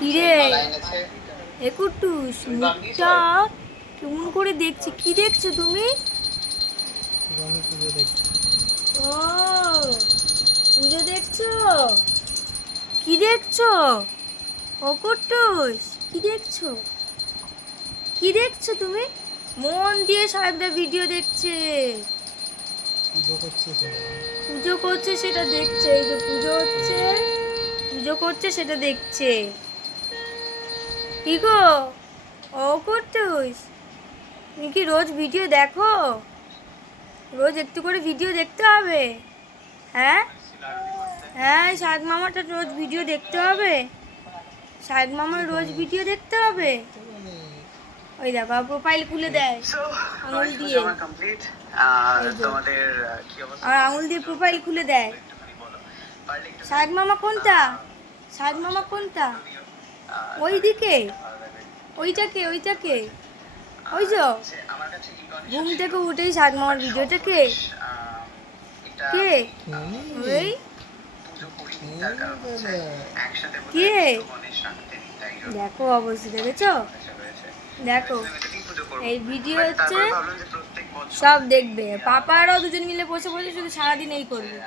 কিরে একুটুস মুখটা কেমন করে দেখছি? কি দেখছ তুমি? পুজো ও পুজো দেখছ? কি দেখছ? অকুটুস কি দেখছ? কি দেখছ তুমি? মন দিয়ে সাহেবরা ভিডিও দেখছে। পুজো করছে সবাই। পুজো করছে সেটা দেখছে এই যে পুজো করছে সেটা দেখছে। কি গো? ও করতুস তুমি কি রোজ ভিডিও দেখো? রোজ একটু করে ভিডিও দেখতে হবে। হ্যাঁ? হ্যাঁ শাহেদ মামাটা রোজ ভিডিও দেখতে হবে। শাহেদ মামার রোজ ভিডিও দেখতে হবে। ওই দেখো প্রোফাইল খুলে দেয়। আঙুল দিয়ে। আর আঙুল দিয়ে প্রোফাইল খুলে দেয়। শাহেদ মামা কোনটা? শাহেদ মামা কোনটা? ওই দিকে ওইটাকে ওইটাকে? ওই যে ঘুম থেকে উঠেই শাহেদ মামার ভিডিওটা কে? ওই? কে? দেখো অবশ্যই দেখেছ? দেখো। এই ভিডিও হচ্ছে সব দেখবে। পাপারাও দুজন মিলে বসে বসে শুধু সারাদিন এই করবে।